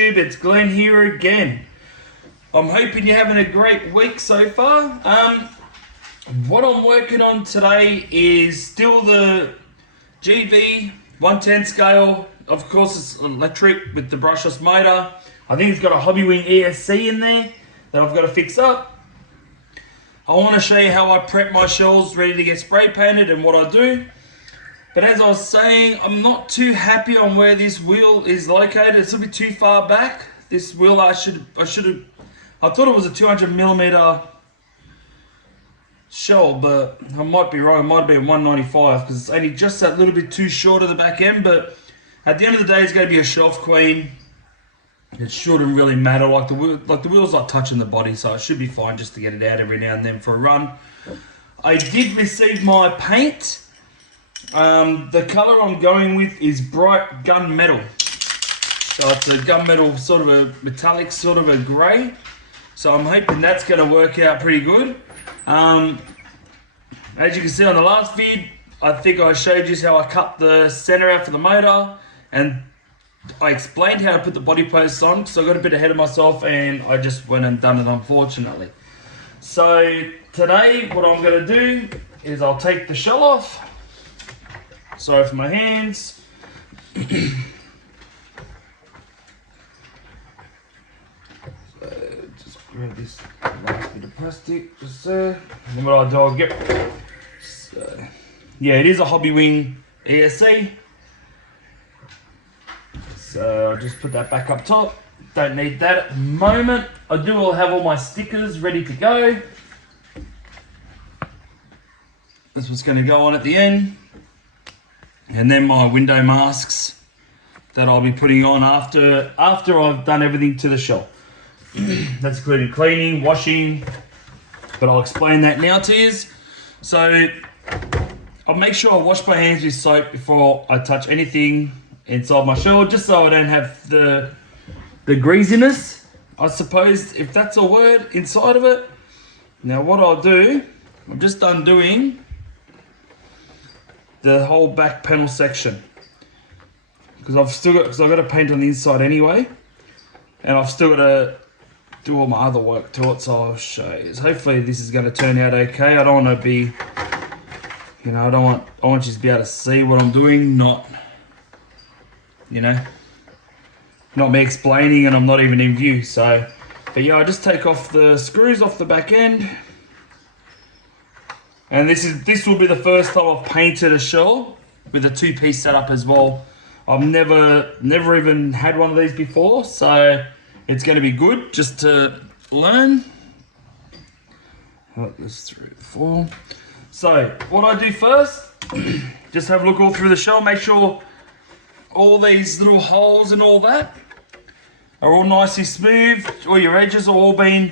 YouTube? It's Glenn here again. I'm hoping you're having a great week so far. What I'm working on today is still the GV 110 scale. Of course it's electric with the brushless motor. I think it's got a Hobbywing ESC in there that I've got to fix up. I want to show you how I prep my shells ready to get spray painted and what I do. But as I was saying, I'm not too happy on where this wheel is located. It's a bit too far back. This wheel I thought it was a 200mm shell, but I might be wrong. It might be a 195 because it's only just that little bit too short of the back end. But at the end of the day, it's going to be a shelf queen. It shouldn't really matter. Like the wheel's not touching the body, so it should be fine just to get it out every now and then for a run. I did receive my paint. The colour I'm going with is bright gunmetal. So it's a gunmetal, sort of a metallic, sort of a grey. So I'm hoping that's going to work out pretty good. As you can see on the last vid, I think I showed you how I cut the centre out for the motor, and I explained how to put the body posts on, because I got a bit ahead of myself and I just went and done it, unfortunately. So today what I'm going to do is I'll take the shell off. Sorry for my hands. So just grab this last bit of plastic just there. And what I'll do, I'll get, so yeah, it is a Hobbywing ESC. So I'll just put that back up top. Don't need that at the moment. I will have all my stickers ready to go. That's what's going to go on at the end. And then my window masks that I'll be putting on after I've done everything to the shell. That's including cleaning, washing, but I'll explain that now to you. So I'll make sure I wash my hands with soap before I touch anything inside my shell, just so I don't have the greasiness, I suppose, if that's a word, inside of it. Now what I'll do, I'm just undoing the whole back panel section, because I've got to paint on the inside anyway, and I've still got to do all my other work to it. So I'll show you. Hopefully this is going to turn out okay. I don't want to be, you know, I want you to be able to see what I'm doing, not, you know, not me explaining and I'm not even in view. So, but yeah, I just take off the screws off the back end. And this will be the first time I've painted a shell with a two-piece setup as well. I've never even had one of these before, so it's going to be good just to learn. Oh, there's 3, 4. So what I do first, just have a look all through the shell, make sure all these little holes and all that are all nicely smooth. All your edges are all been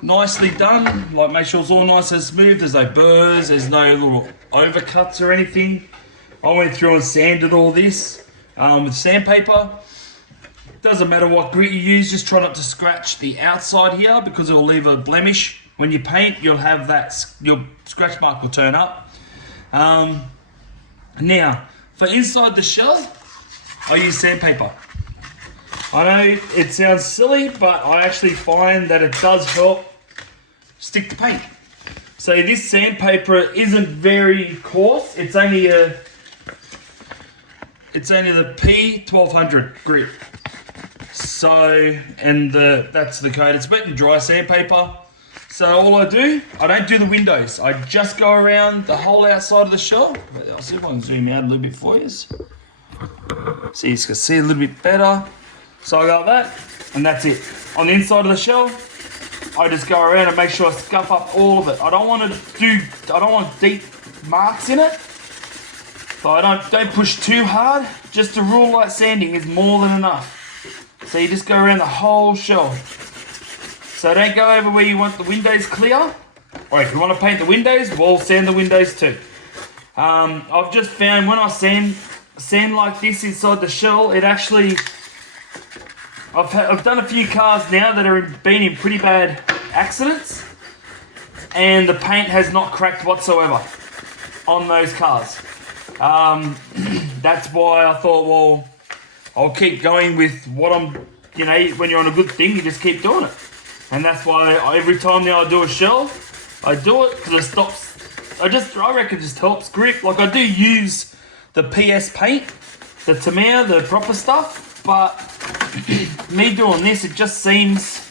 nicely done, like make sure it's all nice and smooth. There's no burrs, there's no little overcuts or anything. I went through and sanded all this with sandpaper. Doesn't matter what grit you use, just try not to scratch the outside here, because it will leave a blemish. When you paint, you'll have that, your scratch mark will turn up. Now, for inside the shell, I use sandpaper. I know it sounds silly, but I actually find that it does help stick to paint. So this sandpaper isn't very coarse. It's only the P1200 grit. So, and that's the code. It's wet and dry sandpaper. So all I do, I don't do the windows. I just go around the whole outside of the shell. I'll see if I can zoom out a little bit for you. So you can see a little bit better. So I got that, and that's it. On the inside of the shell, I just go around and make sure I scuff up all of it. I don't want deep marks in it. So I don't push too hard. Just a rule like sanding is more than enough. So you just go around the whole shell. So don't go over where you want the windows clear. Or if you want to paint the windows, well, sand the windows too. I've just found when I sand like this inside the shell, it actually, I've done a few cars now that have been in pretty bad accidents, and the paint has not cracked whatsoever on those cars. That's why I thought, well, I'll keep going with what I'm you know, when you're on a good thing, you just keep doing it. And that's why every time now I do a shell, I do it because it stops. I reckon it just helps grip. Like, I do use the PS paint, the Tamiya, the proper stuff, but me doing this, it just seems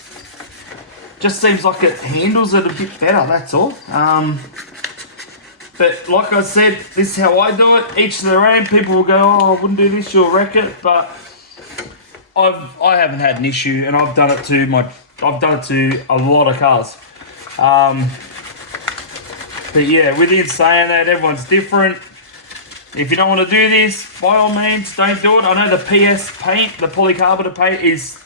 like it handles it a bit better, that's all. But like I said, this is how I do it. Each to their own. People will go, oh, I wouldn't do this, you'll wreck it. But I haven't had an issue, and I've done it to a lot of cars. But yeah, within saying that, everyone's different. If you don't want to do this, by all means, don't do it. I know the PS paint, the polycarbonate paint is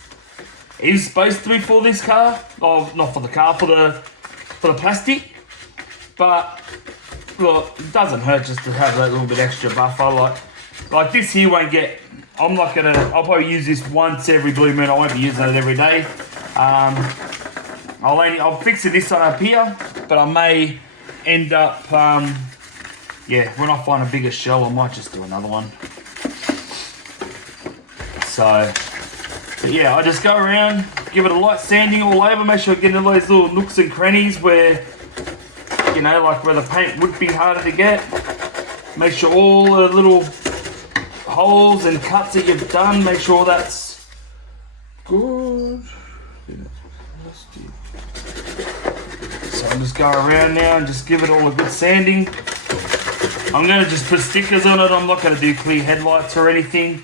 supposed to be for this car. Oh, not for the car, for the plastic. But look, it doesn't hurt just to have that little bit extra buffer. Like this here won't get. I'll probably use this once every blue moon. I won't be using it every day. I'll fix this one up here, but I may end up, when I find a bigger shell, I might just do another one. So, but yeah, I just go around, give it a light sanding all over, make sure I get into those little nooks and crannies where, you know, like where the paint would be harder to get. Make sure all the little holes and cuts that you've done, make sure that's good. So I'm just going around now and just give it all a good sanding. I'm going to just put stickers on it. I'm not going to do clear headlights or anything.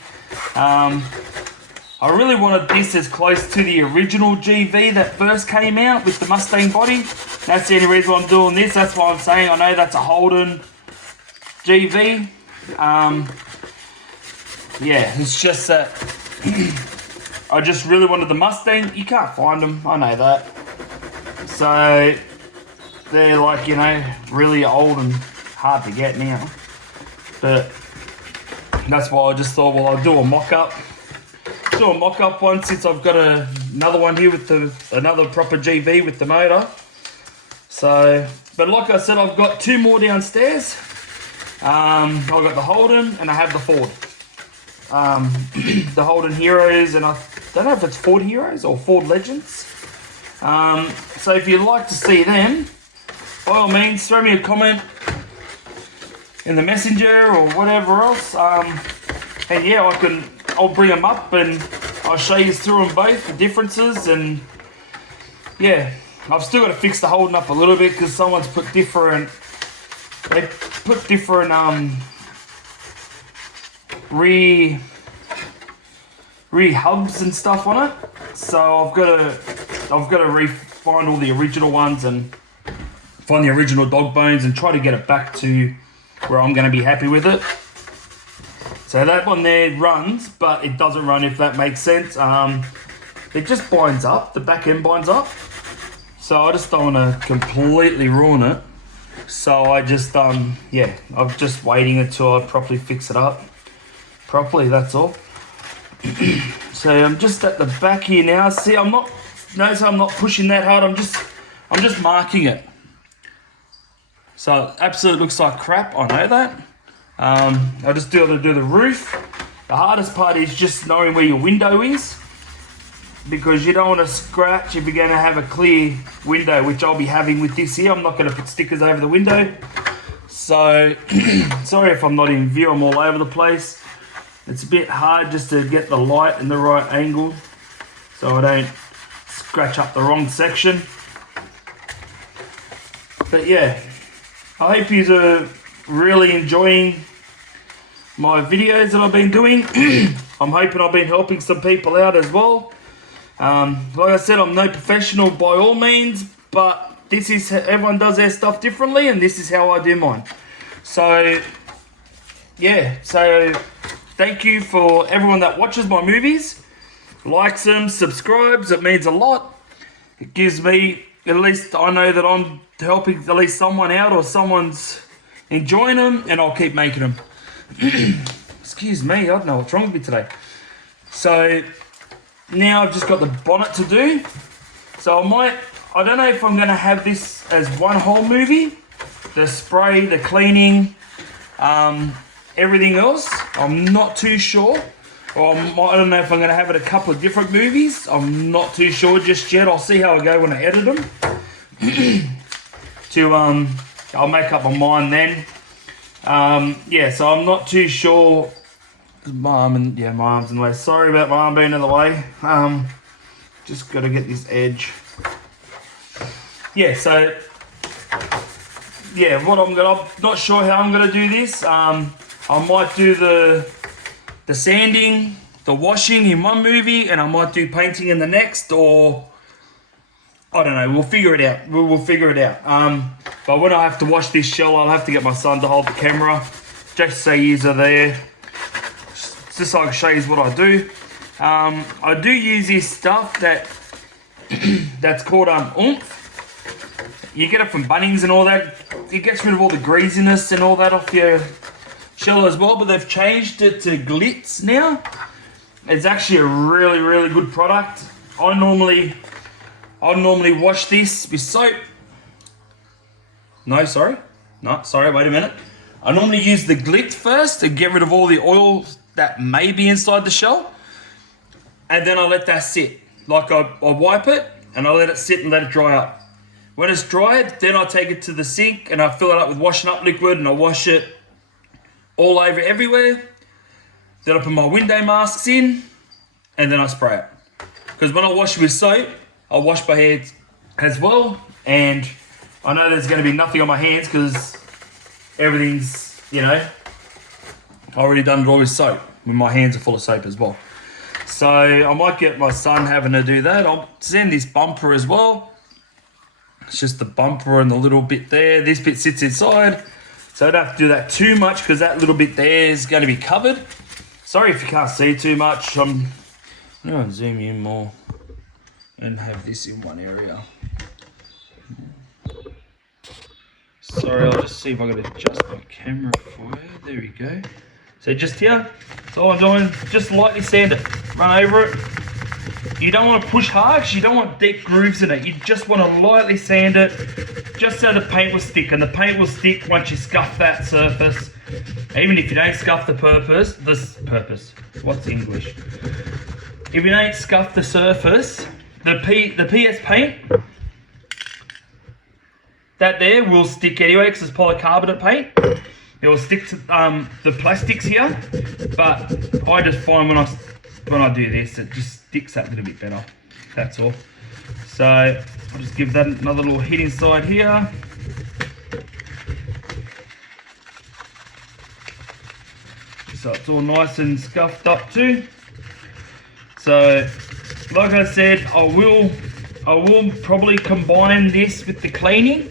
I really wanted this as close to the original GV that first came out with the Mustang body. That's the only reason why I'm doing this. That's why I'm saying I know that's a Holden GV. Yeah, it's just that I just really wanted the Mustang. You can't find them, I know that. So they're like, you know, really old and hard to get now. But that's why I just thought, well, I'll do a mock-up. Do a mock-up one since I've got another one here with another proper GV with the motor. So, but like I said, I've got two more downstairs. I've got the Holden and I have the Ford. The Holden Heroes, and I don't know if it's Ford Heroes or Ford Legends. So if you'd like to see them, by all means, throw me a comment in the messenger or whatever else. And yeah, I'll bring them up and I'll show you through them both, the differences. And yeah, I've still got to fix the Holden up a little bit because someone's put different, re-hubs and stuff on it, so I've got to find all the original ones and find the original dog bones and try to get it back to where I'm going to be happy with it. So that one there runs, but it doesn't run, if that makes sense. It just binds up, the back end binds up, so I just don't want to completely ruin it. So I just I'm just waiting until I properly fix it up properly, that's all. So I'm just at the back here now. See, notice I'm not pushing that hard. I'm just marking it. So it absolutely looks like crap, I know that. I just do the roof. The hardest part is just knowing where your window is, because you don't want to scratch if you're going to have a clear window, which I'll be having with this here. I'm not going to put stickers over the window. So sorry if I'm not in view, I'm all over the place. It's a bit hard just to get the light in the right angle so I don't scratch up the wrong section. But yeah, I hope you are really enjoying my videos that I've been doing. I'm hoping I've been helping some people out as well. Like I said, I'm no professional by all means, but this is everyone does their stuff differently, and this is how I do mine. So yeah, so thank you for everyone that watches my movies, likes them, subscribes. It means a lot. It gives me, at least I know that I'm helping at least someone out, or someone's enjoying them, and I'll keep making them. Excuse me, I don't know what's wrong with me today. So now I've just got the bonnet to do. So I don't know if I'm going to have this as one whole movie. The spray, the cleaning, everything else, I'm not too sure. I don't know if I'm going to have it a couple of different movies. I'm not too sure just yet. I'll see how I go when I edit them. I'll make up my mind then. Yeah, so I'm not too sure. My arm's in the way. Sorry about my arm being in the way. Just got to get this edge. Yeah, so yeah, I'm not sure how I'm gonna do this. I might do the sanding, the washing in one movie, and I might do painting in the next, or I don't know. We'll figure it out. We'll figure it out. But when I have to wash this shell, I'll have to get my son to hold the camera, just so he's there, just so I can show you what I do. I do use this stuff that's called oomph. You get it from Bunnings and all that. It gets rid of all the greasiness and all that off your shell as well, but they've changed it to Glitz now. It's actually a really, really good product. I normally wash this with soap. Sorry, wait a minute. I normally use the Glitz first to get rid of all the oil that may be inside the shell, and then I let that sit. Like I wipe it and I let it sit and let it dry up. When it's dried, then I take it to the sink and I fill it up with washing up liquid and I wash it all over everywhere. Then I put my window masks in and then I spray it. Because when I wash with soap, I wash my hands as well. And I know there's going to be nothing on my hands because everything's, I already done it all with soap. My hands are full of soap as well. So I might get my son having to do that. I'll send this bumper as well. It's just the bumper and the little bit there. This bit sits inside, so I don't have to do that too much because that little bit there is going to be covered. Sorry if you can't see too much. I'm going to zoom in more and have this in one area. Sorry, I'll just see if I can adjust my camera for you. There we go. So just here, that's all I'm doing. Just lightly sand it, run over it. You don't want to push hard because you don't want deep grooves in it. You just want to lightly sand it just so the paint will stick. And the paint will stick once you scuff that surface. Even if you don't scuff the what's English? If you don't scuff the surface, the PS paint, that there will stick anyway because it's polycarbonate paint. It will stick to the plastics here. But I just find when I do this, it just sticks that little bit better. That's all. So I'll just give that another little hit inside here. So it's all nice and scuffed up too. So like I said, I will probably combine this with the cleaning.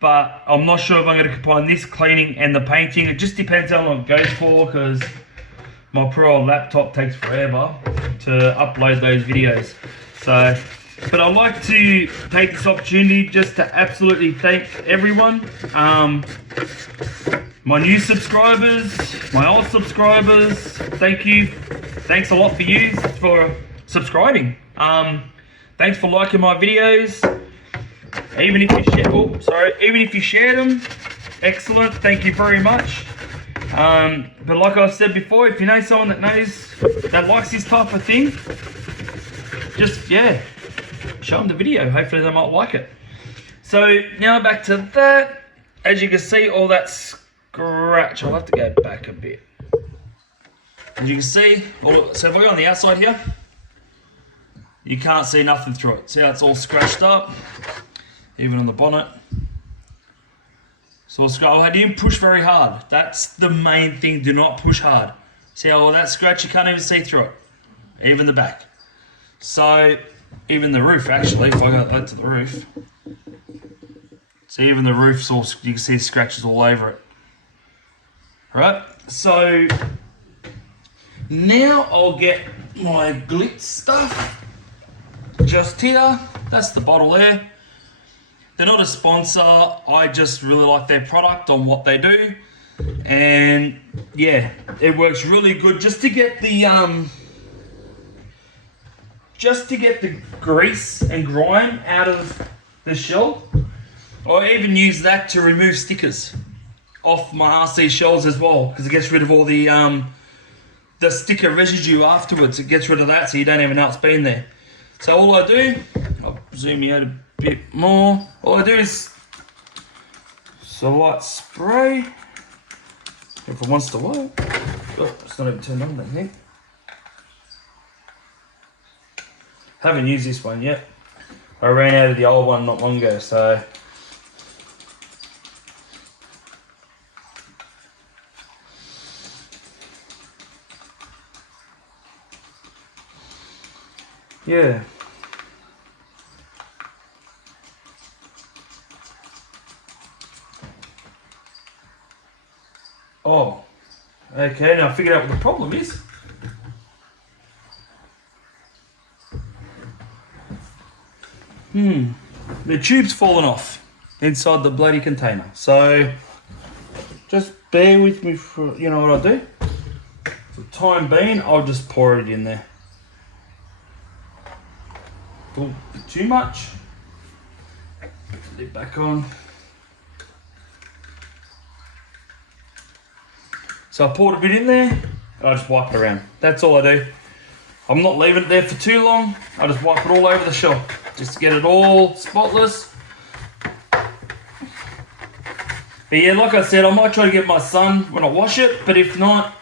But I'm not sure if I'm going to combine this cleaning and the painting. It just depends how long it goes for because my poor old laptop takes forever to upload those videos. So, but I'd like to take this opportunity just to absolutely thank everyone. My new subscribers, my old subscribers, thank you. Thanks a lot for you for subscribing. Thanks for liking my videos. Even if you shared them, excellent. Thank you very much. But like I said before, if you know someone that likes this type of thing, just show them the video. Hopefully they might like it. So now back to that. As you can see, all that scratch. I'll have to go back a bit. As you can see, so if I go on the outside here, you can't see nothing through it. See how it's all scratched up? Even on the bonnet. So I didn't push very hard. That's the main thing. Do not push hard. See how all that scratch, you can't even see through it. Even the back. So even the roof actually, if I got that to the roof. See even the roof's all, you can see scratches all over it. Right, so now I'll get my Glitz stuff. Just here, that's the bottle there. They're not a sponsor, I just really like their product on what they do. And yeah, it works really good just to get the grease and grime out of the shell. I even use that to remove stickers. off my RC shells as well, because it gets rid of all the sticker residue afterwards. It gets rid of that, so you don't even know it's been there. So all I do, I'll zoom you out a bit more. All I do is light spray. If it wants to work. Oh, it's not even turned on, I think. Haven't used this one yet. I ran out of the old one not long ago, so. Yeah. Oh. Okay, now I figured out what the problem is. The tube's fallen off inside the bloody container. So just bear with me for, you know what I'll do? For the time being, I'll just pour it in there. Oh, too much. Put it back on. So I poured a bit in there, and I just wipe it around. That's all I do. I'm not leaving it there for too long. I just wipe it all over the shell, just to get it all spotless. But yeah, like I said, I might try to get my son when I wash it, but if not,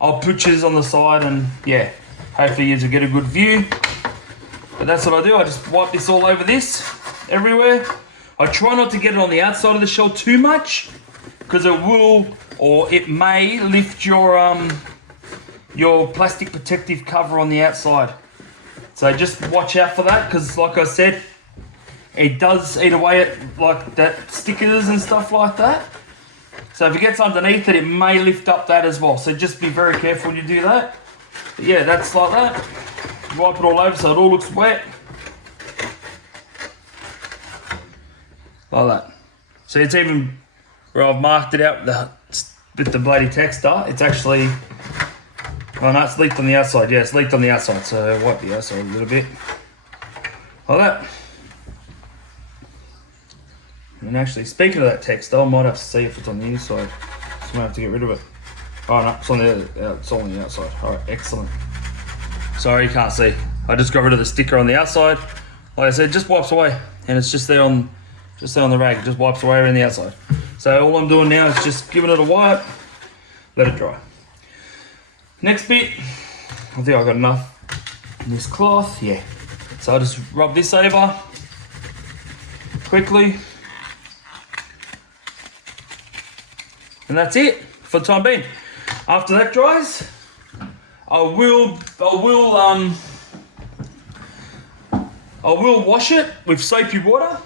I'll put pictures on the side and yeah, hopefully you will get a good view. But that's what I do, I just wipe this all over this, everywhere. I try not to get it on the outside of the shell too much, because it will, or it may lift your plastic protective cover on the outside. So just watch out for that, because like I said, it does eat away at like that stickers and stuff like that. So if it gets underneath it, it may lift up that as well. So just be very careful when you do that. But yeah, that's like that. Wipe it all over so it all looks wet. Like that. So it's even where I've marked it out with the bloody texter. It's actually, oh no, it's leaked on the outside. Yeah, it's leaked on the outside. So wipe the outside a little bit. Like that. And actually, speaking of that texter, I might have to see if it's on the inside. So I might have to get rid of it. Oh no, it's on the outside. Alright, excellent. Sorry, you can't see. I just got rid of the sticker on the outside. Like I said, it just wipes away. And it's just there on the rag. It just wipes away around the outside. So all I'm doing now is just giving it a wipe, let it dry. Next bit, I think I got enough in this cloth, yeah. So I'll just rub this over quickly. And that's it for the time being. After that dries, I will wash it with soapy water,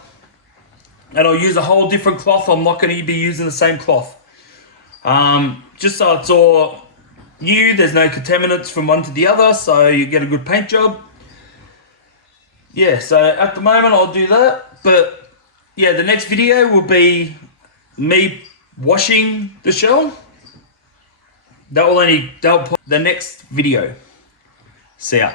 and I'll use a whole different cloth. I'm not going to be using the same cloth. Just so it's all new, there's no contaminants from one to the other, so you get a good paint job. Yeah, so at the moment I'll do that, but yeah, the next video will be me washing the shell. That'll put the next video. See ya.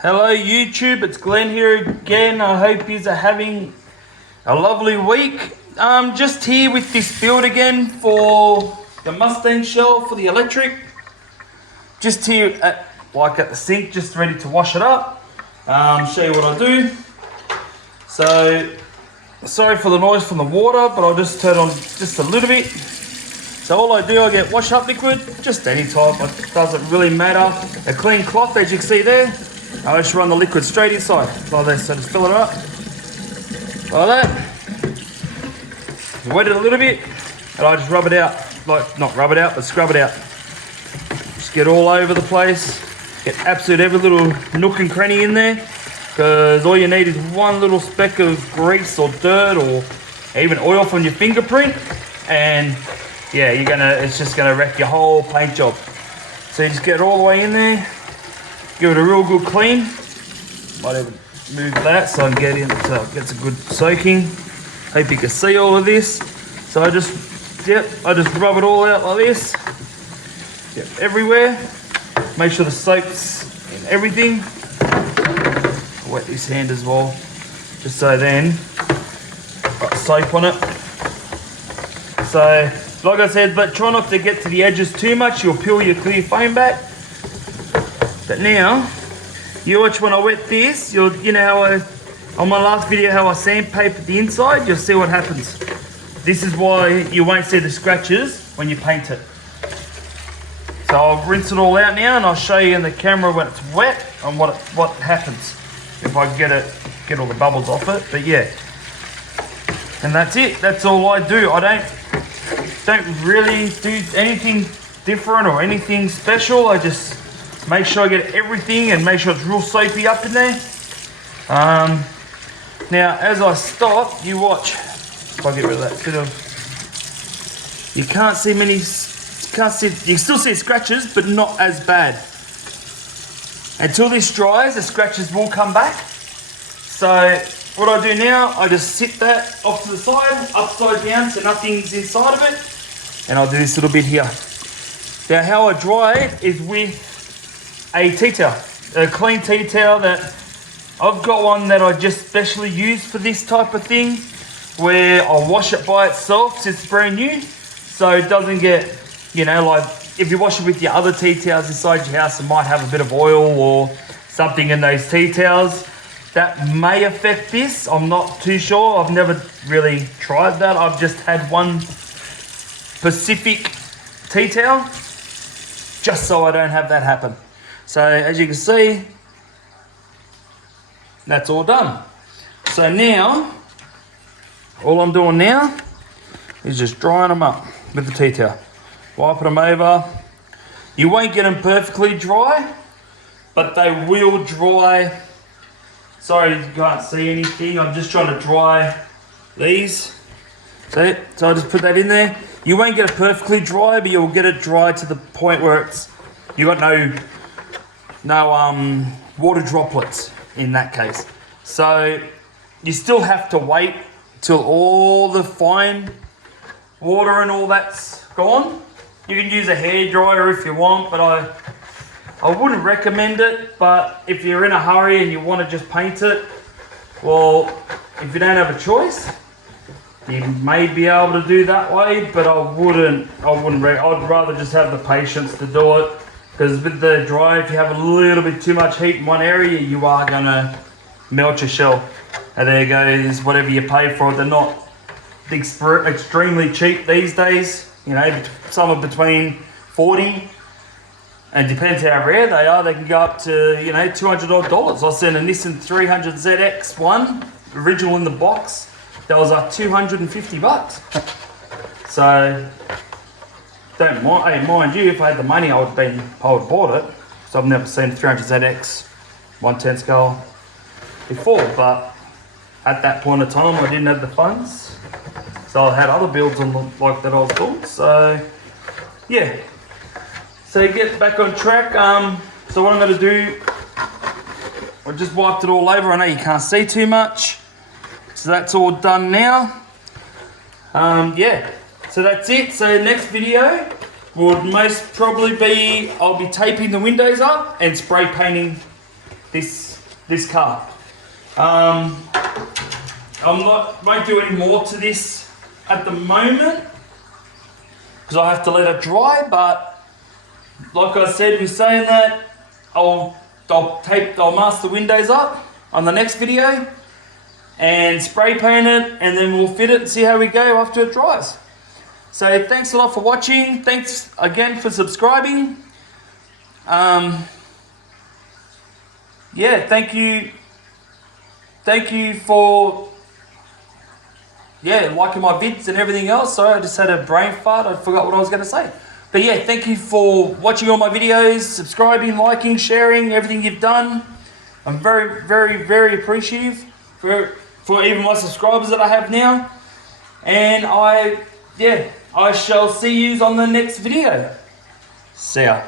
Hello YouTube, it's Glenn here again. I hope you are having a lovely week. Just here with this build again for the Mustang shell for the electric. Just here at the sink, just ready to wash it up. Show you what I do. So, sorry for the noise from the water, but I'll just turn on just a little bit. So all I do, I get wash up liquid, just any type, it doesn't really matter. A clean cloth, as you can see there. I just run the liquid straight inside, like this, so just fill it up, like that. Wet it a little bit, and I just rub it out, like, not rub it out, but scrub it out. Just get all over the place, get absolute every little nook and cranny in there, because all you need is one little speck of grease or dirt or even oil from your fingerprint, and yeah, it's just gonna wreck your whole paint job. So you just get it all the way in there, give it a real good clean. Might even move that so I can get in, so it gets a good soaking. Hope you can see all of this. So I just rub it all out like this. Yep, everywhere. Make sure the soap's in everything. I'll wet this hand as well, just so then, soap on it. So, like I said, but try not to get to the edges too much, you'll peel your clear foam back. But now, you watch when I wet this, you know how on my last video how I sandpapered the inside, you'll see what happens. This is why you won't see the scratches when you paint it. So I'll rinse it all out now and I'll show you in the camera when it's wet and what happens if I get all the bubbles off it. But yeah, and that's it. That's all I do. I don't really do anything different or anything special. I just make sure I get everything and make sure it's real soapy up in there. Now as I stop, you watch. If I get rid of that bit of, you can't see many. You can still see scratches, but not as bad. Until this dries, the scratches will come back. So what I do now, I just sit that off to the side, upside down, so nothing's inside of it. And I'll do this little bit here. Now how I dry it is with a tea towel, a clean tea towel that I've got one that I just specially use for this type of thing, where I'll wash it by itself since it's brand new, so it doesn't get, you know, like if you wash it with your other tea towels inside your house, it might have a bit of oil or something in those tea towels. That may affect this. I'm not too sure. I've never really tried that. I've just had one specific tea towel just so I don't have that happen. So as you can see, that's all done. So now, all I'm doing now is just drying them up with the tea towel. Wiping them over. You won't get them perfectly dry, but they will dry. Sorry, you can't see anything. I'm just trying to dry these. See? So I just put that in there. You won't get it perfectly dry, but you'll get it dry to the point where you got no water droplets in that case. So you still have to wait till all the fine water and all that's gone. You can use a hairdryer if you want, but I wouldn't recommend it. But if you're in a hurry and you want to just paint it, well, if you don't have a choice, you may be able to do that way, but I'd rather just have the patience to do it, because with the dry, if you have a little bit too much heat in one area, you are going to melt your shell. And there goes whatever you pay for it. They're not extremely cheap these days. You know, some are between 40, and depends how rare they are, they can go up to, you know, $200 odd. I sent a Nissan 300 ZX one, original in the box, that was like $250. So, don't mind, hey, mind you, if I had the money, I would have bought it. So I've never seen a 300 ZX 110 scale before, but at that point of time, I didn't have the funds. So I had other builds on like that I was doing. So yeah. So get back on track. So what I'm going to do, I just wiped it all over. I know you can't see too much. So that's all done now. Yeah. So that's it. So next video would most probably be, I'll be taping the windows up and spray painting this car. Won't do any more to this at the moment because I have to let it dry, but like I said, we're saying that I'll mask the windows up on the next video and spray paint it, and then we'll fit it and see how we go after it dries. So thanks a lot for watching. Thanks again for subscribing. Yeah, thank you for liking my vids and everything else. Sorry, I just had a brain fart. I forgot what I was going to say. But yeah, thank you for watching all my videos, subscribing, liking, sharing, everything you've done. I'm very, very, very appreciative for even my subscribers that I have now. And I shall see you on the next video. See ya.